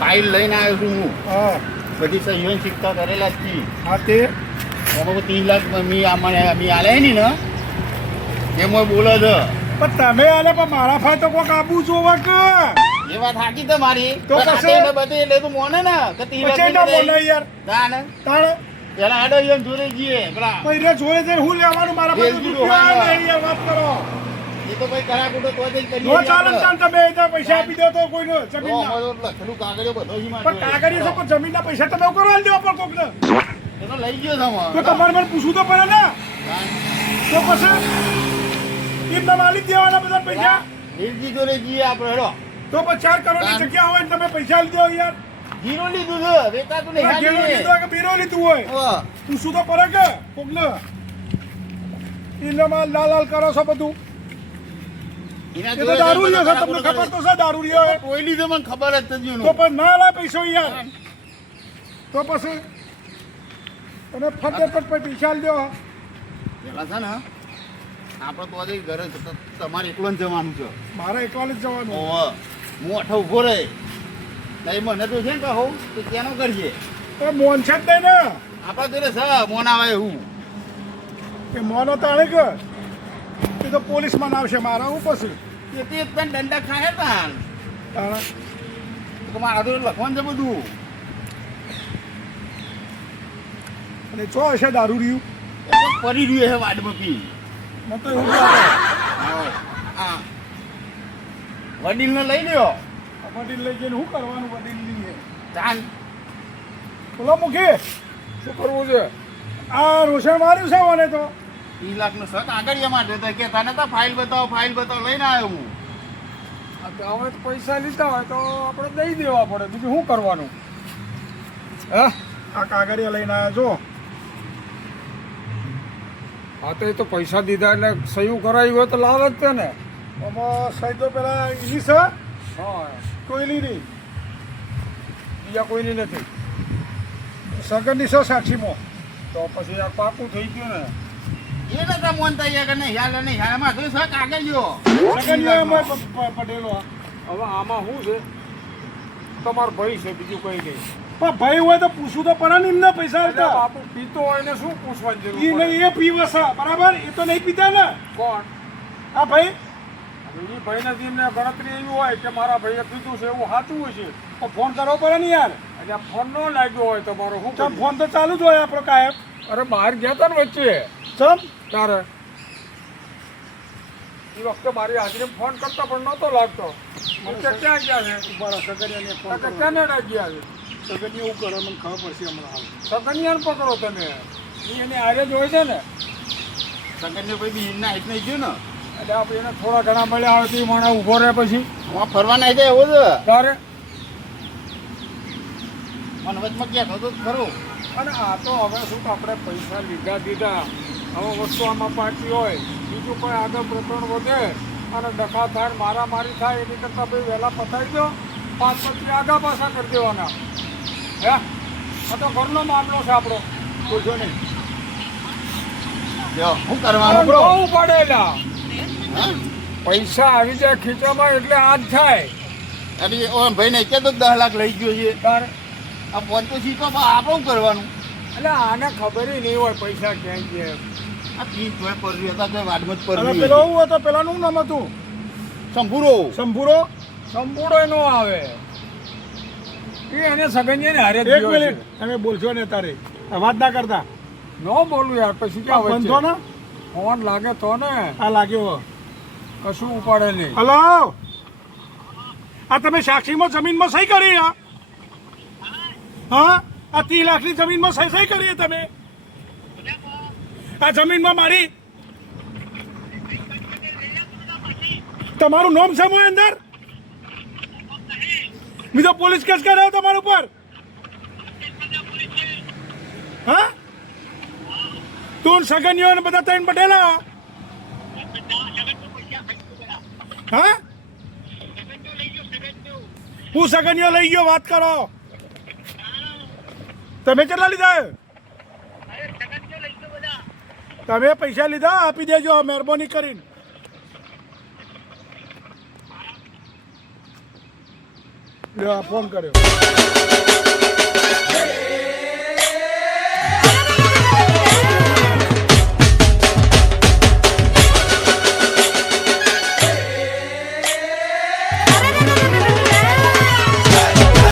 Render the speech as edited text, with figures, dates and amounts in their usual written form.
File લઈને આવ્યો છું હું. હા બધી સહીઓ સિક્કા કરેલા જ છી. હા તે એમાં 30 લાખ મી આલે ની ને એમાં બોલે છે. પણ તમે આલે પણ મારા ફાય તો કોક આબુ જોવા કે એ વાત સાચી તમારી. તો પછી? બધે એટલે તું મોને ને કે 30 લાખ પછી ના બોલે યાર તાણ પેલા આડો એમ જોડે જઈએ પેલા પૈરે જોડે જઈને હું લેવાનું મારા પાસે વેલજી રૂપિયા રોહાણા. નહીં યાર વાત કરો એ તો ભાઈ કરા કુટો તો જ કરીએ નો ચાલે ને તાન તમે એ પૈસા આપી દો તો કોઈનો જમીનના લખેલું કાગળિયો બધો હિમાં પણ કાગળિયો છે પણ જમીનના પૈસા તમે કરો આલ દેવા પણ કોકને એ તો લઈ ગયો તો તમારે મને પૂછવું તો પડે ને તો પછી એમના માલિક દેવાના બધા પૈસા વેલજી જોડે જઈએ આપણે હેડો. તો પછી 4 કરોડની જગ્યા હોય ને તમે પૈસા લીધો યાર જીરો લીધું છે વેચાતું નહીં ગેલો લીધો કે બીરો લીધું હોય હા. પૂછવું તો પડે કે કોકને એનામાં લાલ લાલ કરો છો બધું એના એ તો જોડે દારૂ લ્યો છે બધા તમને કરા ખબર તો છે દારૂ લ્યો હોય કોઈ લીધે મને ખબર જ નથી તો પણ ના લાય પૈસો યાર તો પછી તમે ફટ પૈસા લ્યો પેલા છે ને આપણે તો આજે ઘરે તમારે એકલો જ જવાનું છે. મારે એકવાલે જ જવાનું ઓહો. હું અઠો ઉભો રહે નહીં મને તો છે ને કહું તો ત્યાંનો કરજે એ મોન છે જ નહીં ને આપણા જોડે છે મોન આવે એવું એ મોનો તાણે કે એ તો પોલીસમાં આવશે મારા હું પછી એ તે તને દંડા ખાય તાન તાણે તો મારા જોડે લખવાનું છે બધું. અને ચો હશે દારૂ રહ્યું એ તો પડી રહ્યું છે વાડમાં પી. મને તો એવું જ લાગે હા વડીલને લઈ લ્યો વડીલ લઈ જઈને શું કરવાનું વડીલ લઈએ તાન બોલો મૂકી શું કરવું છે? આ રોશન માર્યું છે મને તો 30 લાખનો શક આગળિયા માટે તો કે તને તો ફાઇલ બતાવો લઈને આવ્યો હું. આ તો હવે તો પૈસા લીધા હોય તો આપણે દઈ દેવા પડે, બીજું શું કરવાનું? હે? આ કાગળિયા લઈને આવ્યા જો હા તો એ તો પૈસા દીધા એટલે સહી કરાવી હોય તો લાવે જ છે ને. આમાં સહી તો પેલા ઈની છે હા, કોઈલી નહીં બીજા કોઈની નથી. સગનની છે સાક્ષીમાં તો પછી આ પાકું થઈ ગયું ને. એ નતા મોનતા યાર કે નહીં યાર નહીં યારમાં તો શક આગળ ગયો. સગનિયામાં પટેલો હવે આમાં શું છે, તમારો ભાઈ છે, બીજું કંઈ નહીં. પણ ભાઈ હોય તો પૂછવું તો પડે ને એમને પૈસા એટલે આવતા બાપુ પીતો હોય ને શું પૂછવાની જરૂર એ પડે? નહીં એ પીવે છે બરાબર એ તો નહીં પીતા ને કોણ? આ ભાઈ હવે એ ભાઈને જેમને ગણતરી એવી હોય કે મારા ભાઈએ પીધું છે એવું સાચું હોય છે, તો ફોન કરવો પડે ને યાર એટલે આ ફોન ન લાગ્યો હોય તમારો શું ચમ કરીએ? ફોન તો ચાલુ જ હોય આપણો કાયમ અરે બહાર ગયા હતા ને વચ્ચે ચમ તારે એ વખતે મારી હાજરી ફોન કરતા પણ નહોતો લાગતો. હું કે ક્યાં ગયા છે? બરાબર સગનિયાને ફોન તો કે કરો કેનેડા ગયા છે. સગનિયા એવું કરે મને ખબર પડશે હમણાં હાલ. સગનિયાને પકડો તમે, એ એની હારે જ હોય છે ને. સગનને કોઈ બી ના એક નહીં ગયો ને એટલે આપણે એને થોડા ઘણા મળ્યા હોય તો એ માણસ ઊભો રહે પછી આમાં ફરવા ના જાય એવો છે. તારે. મને વચમાં ક્યાં થતો ખરો અને આ તો હવે શું કે આપણે પૈસા લીધા દીધા, હવે વસ્તુ આમાં પાછી હોય, બીજું કોઈ આગળ પ્રકરણ વધે અને ડખા થાય, મારામારી થાય, એની કરતાં ભાઈ વહેલા પતાવી દો, 5 પછી આગા પાછા કરી દેવાના. હે, આ તો ઘરનો મામલો છે આપણો. પૂછો નહીં જો શું કરવાનું બ્રો બહુ પડેલા પૈસા આવી જાય ખીચામાં એટલે આ જ થાય. અરે ઓ ભાઈ ને કે તો 10 લાખ લઈ ગયો છે તારે આ ફોન તો સીધો આપણે શું કરવાનું એટલે આને ખબર નહીં હોય પૈસા ક્યાંય ગયા. આ ફીસ જોઈ પડ્યું હતા તો વાડમાં જ અને પડ્યું પેલો એવું હતો પેલાનું નામ હતું શંભુરો શંભુરો સંપૂર્ણ નો આવે એ એને સગનિયાને હારે જ એક ગયો મિનિટ છે. તમે બોલશો ને તારે વાત ના કરતા ન બોલું યાર, પછી ક્યાં બંધો વચ્ચે ને ફોન લાગે તો ને આ લાગ્યો કશું ઉપાડે નહીં. હલો આ તમે સાક્ષીમાં જમીનમાં સહી કરી હા આ 30 લાખની જમીનમાં સહી કરી તમે આ જમીનમાં મારી તમારું નામ છે મોય અંદર બીજો પોલીસ કેસ કર્યો તમારા ઉપર હા તું સગનીઓ ને બધા ત્રણ પટેલા હા હું સગનીઓ લઈ ગયો વાત કરો તમે કેટલા લીધા તમે પૈસા લીધા આપી દેજો મહેરબાની કરીને. લ્યો, આ ફોન કર્યો.